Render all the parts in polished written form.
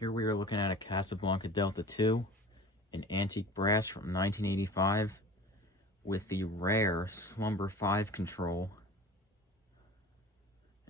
Here we are looking at a Casablanca Delta II, an antique brass from 1985 with the rare Slumber 5 control.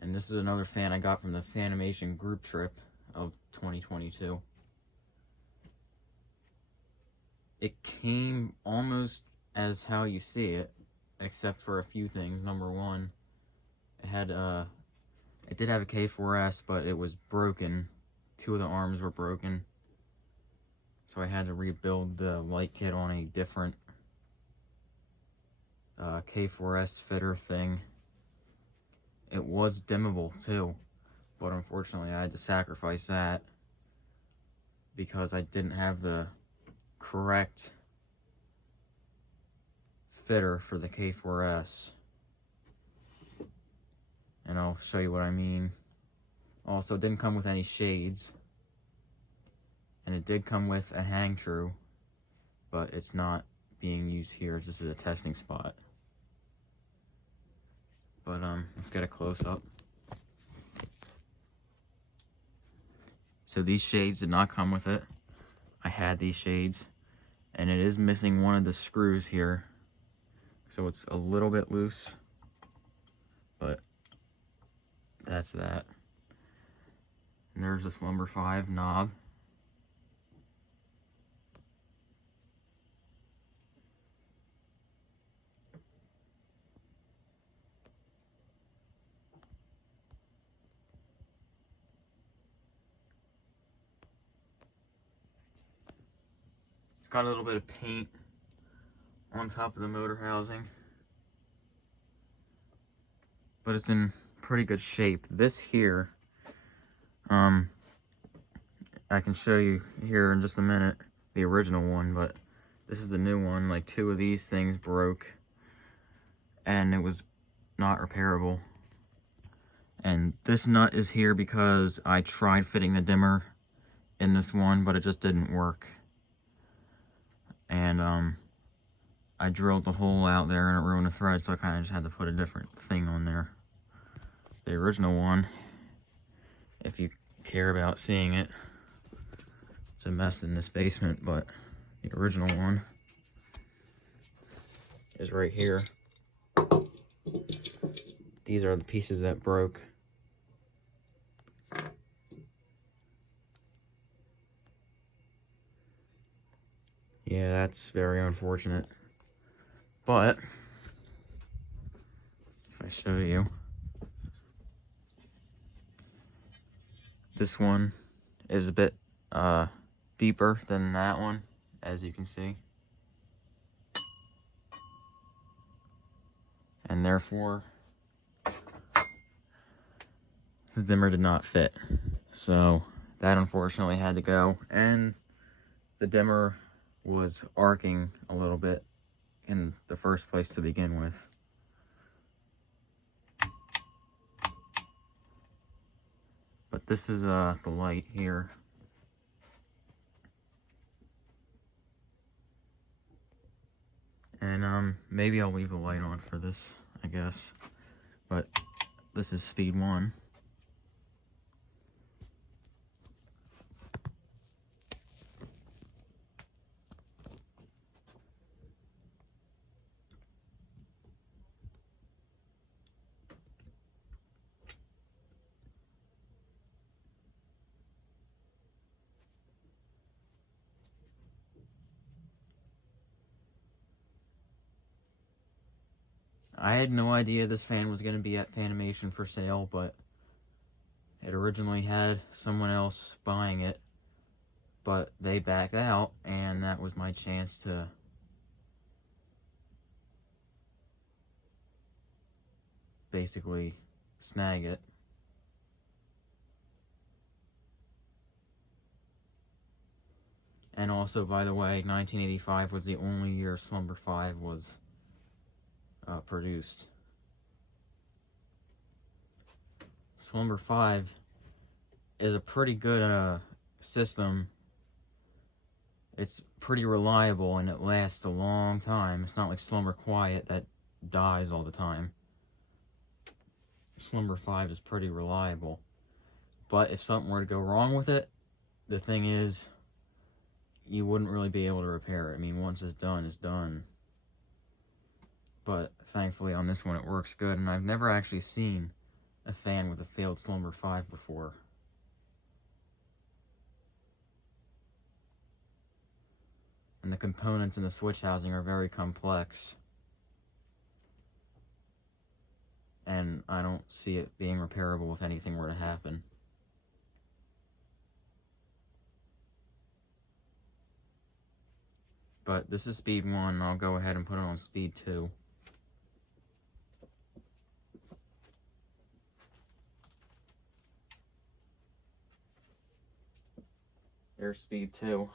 And this is another fan I got from the Fanimation group trip of 2022. It came almost as how you see it, except for a few things. Number one, it did have a K4S, but it was broken. Two of the arms were broken, so I had to rebuild the light kit on a different K4S fitter thing. It was dimmable too, but unfortunately I had to sacrifice that because I didn't have the correct fitter for the K4S. And I'll show you what I mean. Also, it didn't come with any shades. And it did come with a hang true, but it's not being used here. This is a testing spot. But let's get a close-up. So these shades did not come with it. I had these shades, and it is missing one of the screws here. So it's a little bit loose, but that's that. And there's the Slumber 5 knob. It's got a little bit of paint on top of the motor housing, but it's in pretty good shape. This here, I can show you here in just a minute the original one, but this is the new one. Like, two of these things broke and it was not repairable. And this nut is here because I tried fitting the dimmer in this one, but it just didn't work. And I drilled the hole out there and it ruined the thread, so I kind of just had to put a different thing on there. The original one, if you care about seeing it, it's a mess in this basement, but the original one is right here. These are the pieces that broke. Yeah, that's very unfortunate. But if I show you, this one is a bit deeper than that one, as you can see. And therefore, the dimmer did not fit. So that unfortunately had to go. And the dimmer was arcing a little bit in the first place to begin with. But this is the light here. And maybe I'll leave the light on for this, I guess. But this is speed 1. I had no idea this fan was going to be at Fanimation for sale, but it originally had someone else buying it, but they backed out, and that was my chance to basically snag it. And also, by the way, 1985 was the only year Slumber 5 was produced. Slumber 5 is a pretty good system. It's pretty reliable and it lasts a long time. It's not like Slumber Quiet that dies all the time. Slumber 5 is pretty reliable. But if something were to go wrong with it, the thing is, you wouldn't really be able to repair it. I mean, once it's done, it's done. But thankfully on this one it works good, and I've never actually seen a fan with a failed Slumber 5 before. And the components in the switch housing are very complex. And I don't see it being repairable if anything were to happen. But this is speed 1, I'll go ahead and put it on speed 2. There's speed 2.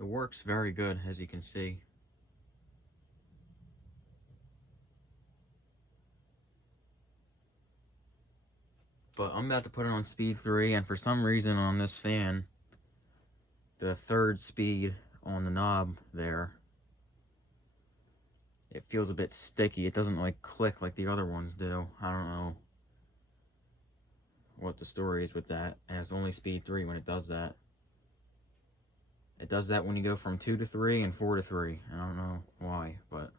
It works very good, as you can see. But I'm about to put it on speed 3, and for some reason on this fan, the third speed on the knob there, it feels a bit sticky. It doesn't like click like the other ones do. I don't know what the story is with that. And it's only speed 3 when it does that. It does that when you go from 2 to 3 and 4 to 3. I don't know why, but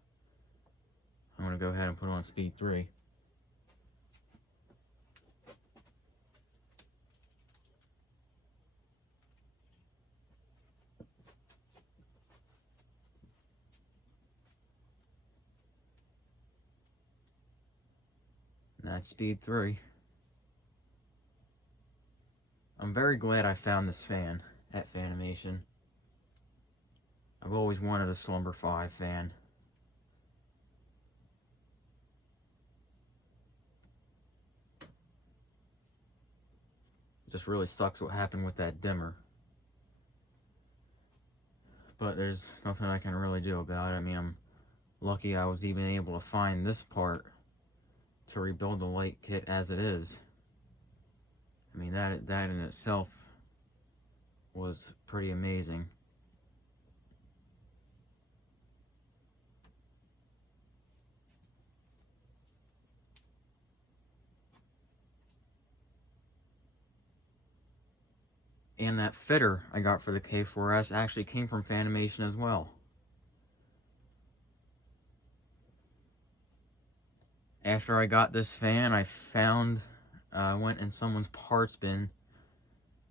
I'm going to go ahead and put it on speed 3. That's speed 3. I'm very glad I found this fan at Fanimation. I've always wanted a Slumber 5 fan. It just really sucks what happened with that dimmer. But there's nothing I can really do about it. I mean, I'm lucky I was even able to find this part to rebuild the light kit as it is. I mean, that in itself was pretty amazing. And that fitter I got for the K4S actually came from Fanimation as well. After I got this fan, I went in someone's parts bin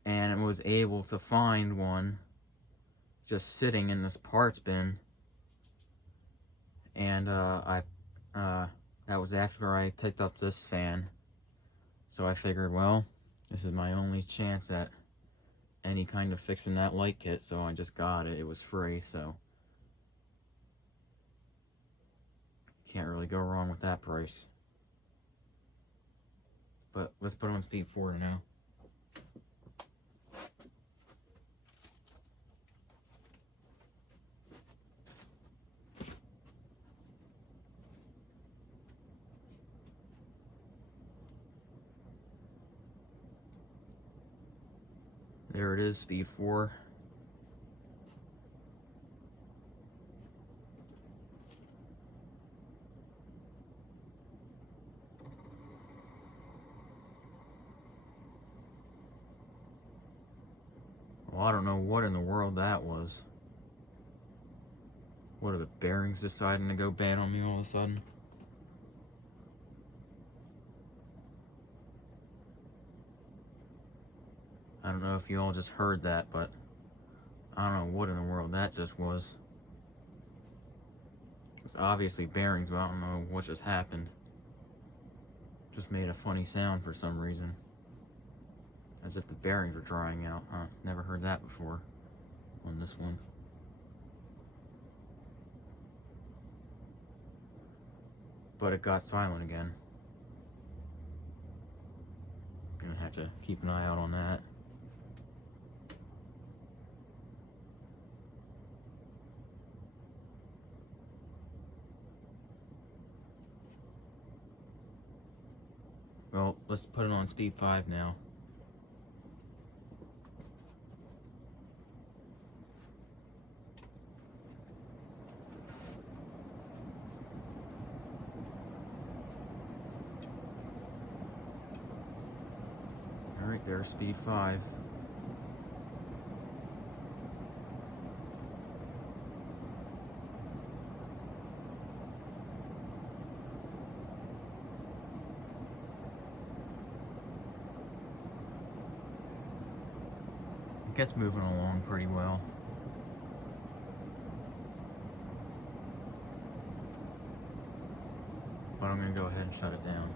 and was able to find one just sitting in this parts bin. And that was after I picked up this fan. So I figured, well, this is my only chance at any kind of fixing that light kit, so I just got it. It was free, so can't really go wrong with that price. But let's put it on speed 4 now. There it is, speed 4. Well, I don't know what in the world that was. What are the bearings deciding to go bad on me all of a sudden? I don't know if you all just heard that, but I don't know what in the world that just was. It's obviously bearings, but I don't know what just happened. Just made a funny sound for some reason. As if the bearings were drying out. Huh, never heard that before on this one. But it got silent again. Gonna have to keep an eye out on that. Well, let's put it on speed 5 now. Alright, there's speed 5. It gets moving along pretty well. But I'm going to go ahead and shut it down.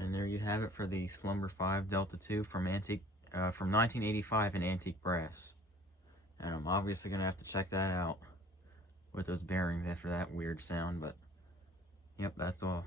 And there you have it for the Slumber 5 Delta II from 1985 in antique brass. And I'm obviously going to have to check that out with those bearings after that weird sound, but yep, that's all.